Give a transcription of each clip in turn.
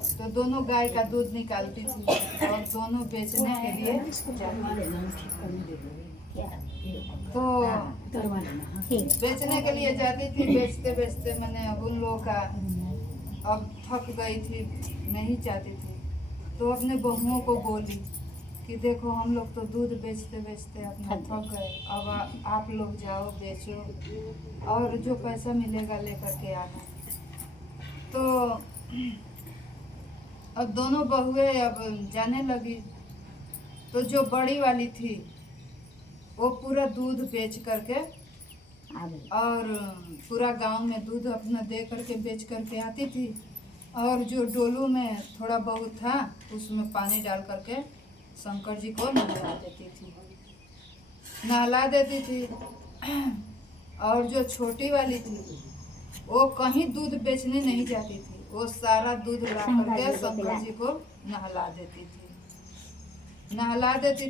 तो दोनों गाय का दूध निकालती थी और दोनों बेचने के लिए तो बेचने के लिए जाती थी। बेचते बेचते मैंने उन लोगों का अब थक गई थी, नहीं चाहती थी, तो अपने बहुओं को बोली कि देखो हम लोग तो दूध बेचते बेचते अपना थक गए, अब आप लोग जाओ बेचो और जो पैसा मिलेगा लेकर के आना। तो अब दोनों बहुएं अब जाने लगी। तो जो बड़ी वाली थी वो पूरा दूध बेच करके और पूरा गांव में दूध अपना दे करके बेच करके आती थी, और जो डोलू में थोड़ा बहुत था उसमें पानी डाल करके शंकर जी को नहला देती थी। और जो छोटी वाली थी वो कहीं दूध बेचने नहीं जाती थी, वो सारा दूध ला करके शंकर जी को नहला देती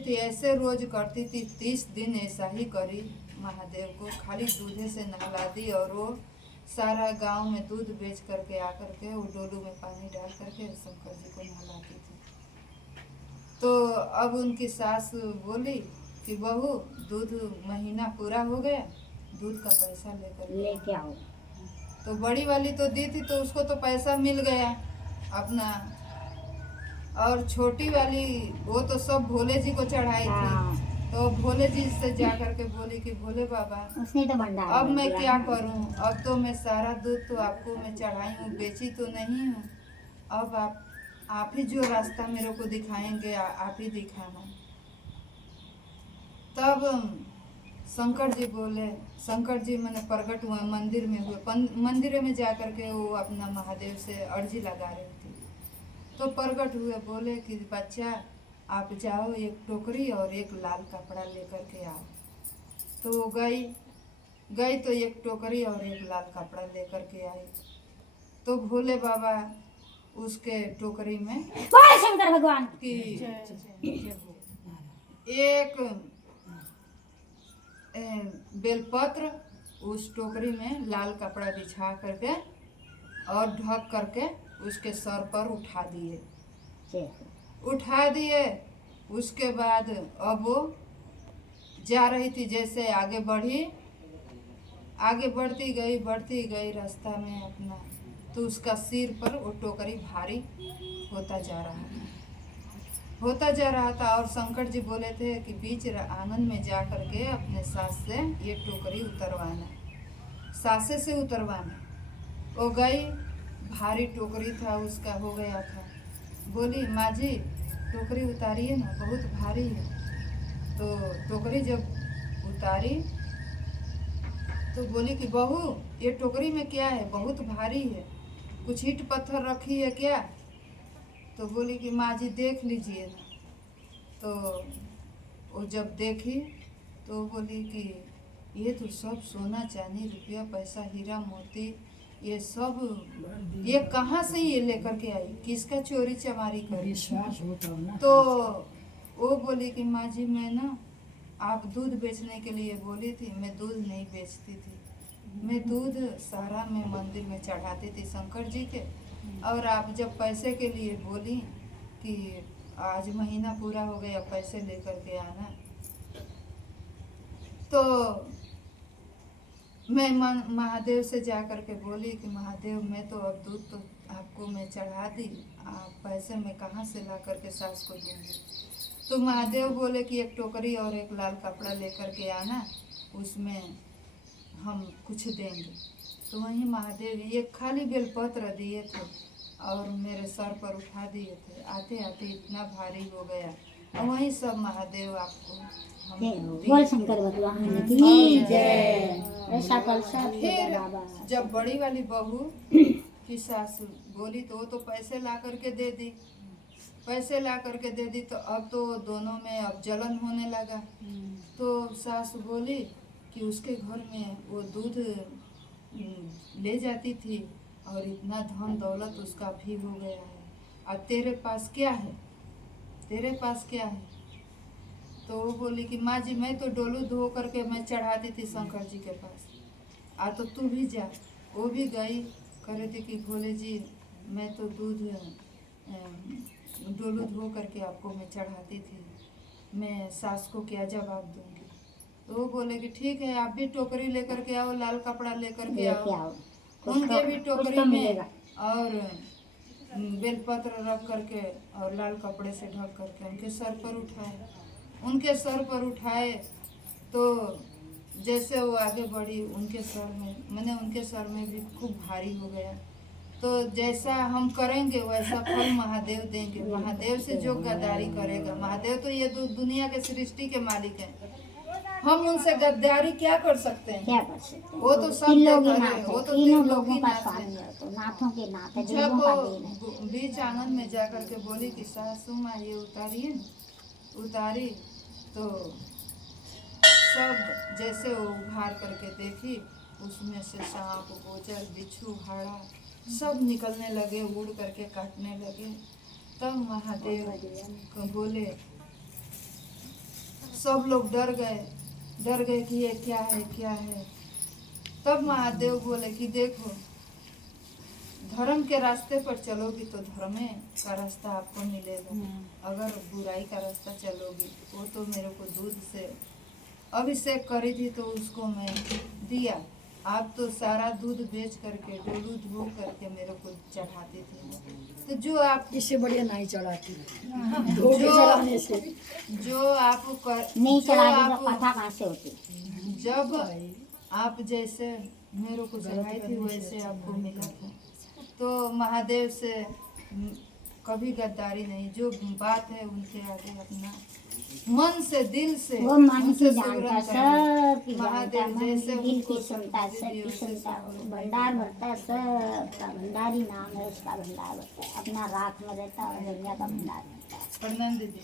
थी। ऐसे रोज करती थी। 30 दिन ऐसा ही करी, महादेव को खाली दूधे से नहला दी और वो सारा गांव में दूध बेच करके आकर के वो डोलू में पानी डाल करके शंकर जी को नहलाती थी। तो अब उनकी सास बोली कि बहू दूध महीना पूरा हो गया, दूध का पैसा लेके आओ। तो बड़ी वाली तो दी थी, तो उसको तो पैसा मिल गया अपना, और छोटी वाली वो तो सब भोले जी को चढ़ाई थी। तो भोले जी से जा करके बोली कि भोले बाबा उसने तो भंडार अब मैं क्या करूं, अब तो मैं सारा दूध तो आपको मैं चढ़ाई हूँ, बेची तो नहीं हूँ, अब आप ही जो रास्ता मेरे को दिखाएंगे आप ही दिखाना। तब शंकर जी बोले, शंकर जी मैंने प्रकट हुए मंदिर में हुए, मंदिर में जा करके वो अपना महादेव से अर्जी लगा रही थी। तो प्रकट हुए, बोले कि बच्चा आप जाओ, एक टोकरी और एक लाल कपड़ा लेकर के आओ। तो वो गई तो एक टोकरी और एक लाल कपड़ा लेकर के आई। तो भोले बाबा उसके टोकरी में शंकर भगवान की एक बेलपत्र उस टोकरी में लाल कपड़ा बिछा करके और ढक करके उसके सर पर उठा दिए। उसके बाद अब वो जा रही थी, जैसे आगे बढ़ती गई रास्ता में अपना, तो उसका सिर पर वो टोकरी भारी होता जा रहा था। और शंकर जी बोले थे कि बीच आंगन में जा करके अपने सास से ये टोकरी उतरवाना, सासे से उतरवाना। वो गई, भारी टोकरी था उसका, हो गया था। बोली माँ जी टोकरी उतारिए ना, बहुत भारी है। तो टोकरी जब उतारी तो बोली कि बहू ये टोकरी में क्या है, बहुत भारी है, कुछ ईंट पत्थर रखी है क्या? तो बोली कि माँ जी देख लीजिए ना। तो वो जब देखी तो बोली कि ये तो सब सोना चांदी रुपया पैसा हीरा मोती ये सब ये कहाँ से ये लेकर के आई, किसका चोरी चमारी करी? तो वो बोली कि माँ जी मैं ना आप दूध बेचने के लिए बोली थी, मैं दूध नहीं बेचती थी, मैं दूध सारा में मंदिर में चढ़ाती थी शंकर जी के। और आप जब पैसे के लिए बोली कि आज महीना पूरा हो गया पैसे लेकर के आना, तो मैं महादेव से जा कर के बोली कि महादेव मैं तो अब दूध तो आपको मैं चढ़ा दी, आप पैसे मैं कहाँ से ला करके सास को दूंगी? तो महादेव बोले कि एक टोकरी और एक लाल कपड़ा लेकर के आना, उसमें हम कुछ देंगे। तो वहीं महादेव एक खाली बेलपत्र दिए थे और मेरे सर पर उठा दिए थे। आते आते इतना भारी हो गया, और वहीं सब महादेव आपको बोल शंकर भगवान की जय। फिर जब बड़ी वाली बहू की सासू बोली तो वो तो पैसे ला करके दे दी, तो अब तो दोनों में अब जलन होने लगा। तो सास बोली कि उसके घर में वो दूध ले जाती थी और इतना धन दौलत उसका भी हो गया है, और तेरे पास क्या है? तो वो बोली कि माँ जी मैं तो डोलू धो करके मैं चढ़ाती थी शंकर जी के पास, तो तू भी जा। वो भी गई, कह रही थी कि भोले जी मैं तो दूध डोलू धो करके आपको मैं चढ़ाती थी, मैं सास को क्या जवाब दूंगी। तो वो बोले कि ठीक है, आप भी टोकरी लेकर के आओ, लाल कपड़ा लेकर के आओ। उनके भी टोकरी में और बेलपत्र रख करके और लाल कपड़े से ढक करके उनके सर पर उठाए। उनके सर पर उठाए तो जैसे वो आगे बढ़ी, उनके सर में मैंने उनके सर में भी खूब भारी हो गया। तो जैसा हम करेंगे वैसा फल महादेव देंगे। महादेव से जो गद्दारी करेगा, महादेव तो ये दुनिया के सृष्टि के मालिक हैं, हम उनसे गद्दारी क्या कर सकते हैं? क्या कर सकते हैं? वो तो सब वो तो तीनों लोगों का स्वामी है, तो नाथों के नाथ है, जब देवों का देव है। बीच आंगन में जाकर के बोली कि सासू माँ ये उतारिए न, उतारी तो सब जैसे वो उघार करके देखी, उसमें से सांप, गोचर, बिच्छू, भाड़ा सब निकलने लगे, उड़ करके काटने लगे। तब महादेव को बोले, सब लोग डर गए कि ये क्या है क्या है। तब महादेव बोले कि देखो, धर्म के रास्ते पर चलोगी तो धर्म का रास्ता आपको मिलेगा, अगर बुराई का रास्ता चलोगी। वो तो मेरे को दूध से अभिषेक करी थी तो उसको मैं दिया, आप तो सारा दूध बेच करके, डोलू धो करके मेरे को चढ़ाती थी। तो जो आप इससे बढ़िया नहीं चढ़ाती, जो आप नहीं चढ़ाती तो कथा कहाँ से होती? जब आप जैसे मेरे को चढ़ाई थी वैसे आपको मिला था। तो महादेव से कभी गद्दारी नहीं, जो बात है उनके आगे अपना मन से, दिल से, वो मन की उनसे जानता, सिमरन सब की करें। जानता, मन जैसे की दिल उनको की सुनता, सब की सुनता, भंडार भरता है, सब का भंडारी नाम है उसका, भंडार भरता है, अपना रात में रहता है और दुनिया का भंडार रहता है। प्रणाम दीदी।